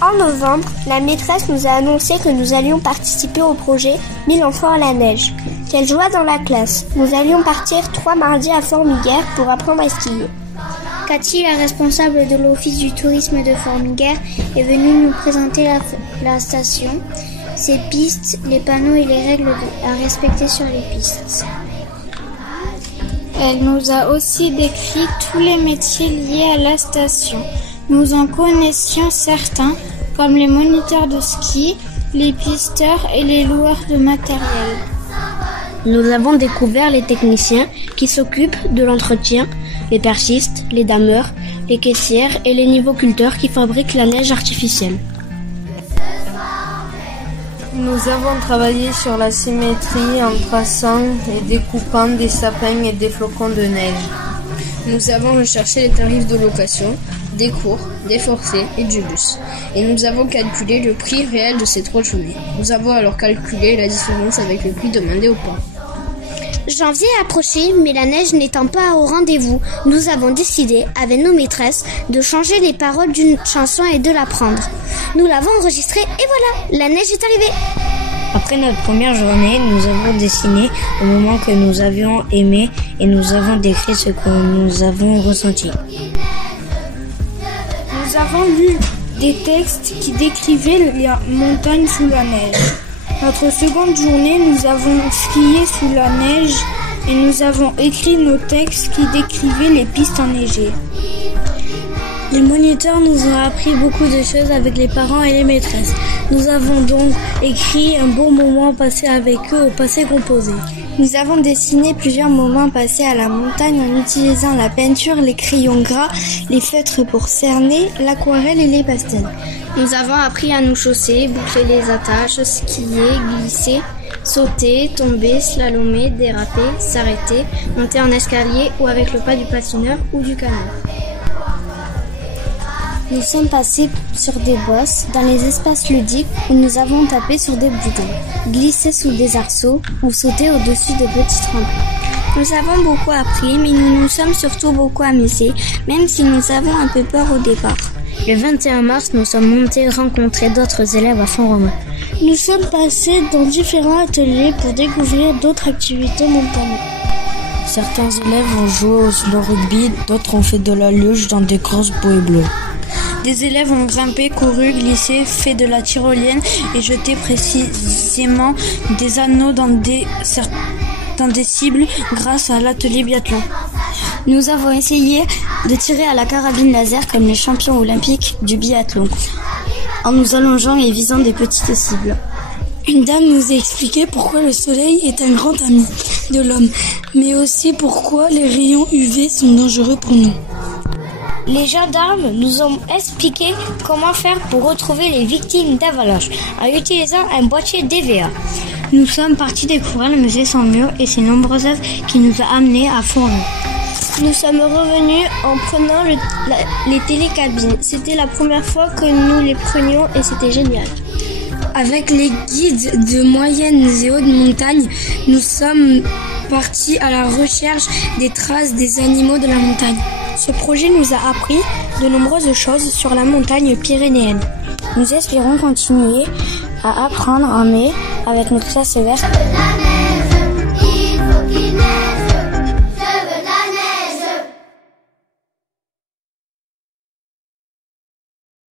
En novembre, la maîtresse nous a annoncé que nous allions participer au projet 1000 enfants à la neige. Quelle joie dans la classe! Nous allions partir 3 mardis à Formiguère pour apprendre à skier. Cathy, la responsable de l'office du tourisme de Formiguère, est venue nous présenter la station, ses pistes, les panneaux et les règles à respecter sur les pistes. Elle nous a aussi décrit tous les métiers liés à la station. Nous en connaissions certains, comme les moniteurs de ski, les pisteurs et les loueurs de matériel. Nous avons découvert les techniciens qui s'occupent de l'entretien, les perchistes, les dameurs, les caissières et les nivoculteurs qui fabriquent la neige artificielle. Nous avons travaillé sur la symétrie en traçant et découpant des sapins et des flocons de neige. Nous avons recherché les tarifs de location, des cours, des forfaits et du bus. Et nous avons calculé le prix réel de ces 3 journées. Nous avons alors calculé la différence avec le prix demandé au parents. Janvier approchait, mais la neige n'étant pas au rendez-vous, nous avons décidé, avec nos maîtresses, de changer les paroles d'une chanson et de l'apprendre. Nous l'avons enregistrée et voilà, la neige est arrivée. Après notre première journée, nous avons dessiné au moment que nous avions aimé et nous avons décrit ce que nous avons ressenti. Nous avons lu des textes qui décrivaient les montagnes sous la neige. Notre seconde journée, nous avons skié sous la neige et nous avons écrit nos textes qui décrivaient les pistes enneigées. Les moniteurs nous ont appris beaucoup de choses avec les parents et les maîtresses. Nous avons donc écrit un beau moment passé avec eux au passé composé. Nous avons dessiné plusieurs moments passés à la montagne en utilisant la peinture, les crayons gras, les feutres pour cerner, l'aquarelle et les pastels. Nous avons appris à nous chausser, boucler les attaches, skier, glisser, sauter, tomber, slalomer, déraper, s'arrêter, monter en escalier ou avec le pas du patineur ou du canot. Nous sommes passés sur des bosses dans les espaces ludiques où nous avons tapé sur des boutons, glissé sous des arceaux ou sauté au-dessus de petits tremplins. Nous avons beaucoup appris, mais nous nous sommes surtout beaucoup amusés, même si nous avons un peu peur au départ. Le 21 mars, nous sommes montés rencontrer d'autres élèves à Font-Romeu. Nous sommes passés dans différents ateliers pour découvrir d'autres activités montagneuses. Certains élèves ont joué au slow rugby, d'autres ont fait de la luge dans des grosses bouées bleues. Des élèves ont grimpé, couru, glissé, fait de la tyrolienne et jeté précisément des anneaux dans des cibles grâce à l'atelier biathlon. Nous avons essayé de tirer à la carabine laser comme les champions olympiques du biathlon, en nous allongeant et visant des petites cibles. Une dame nous a expliqué pourquoi le soleil est un grand ami de l'homme, mais aussi pourquoi les rayons UV sont dangereux pour nous. Les gendarmes nous ont expliqué comment faire pour retrouver les victimes d'avalanches en utilisant un boîtier DVA. Nous sommes partis découvrir le musée sans mur et ses nombreuses œuvres qui nous a amenés à Font-Romeu. Nous sommes revenus en prenant les télécabines. C'était la première fois que nous les prenions et c'était génial. Avec les guides de moyenne et haute montagne, nous sommes partis à la recherche des traces des animaux de la montagne. Ce projet nous a appris de nombreuses choses sur la montagne pyrénéenne. Nous espérons continuer à apprendre en mai avec notre classe verte.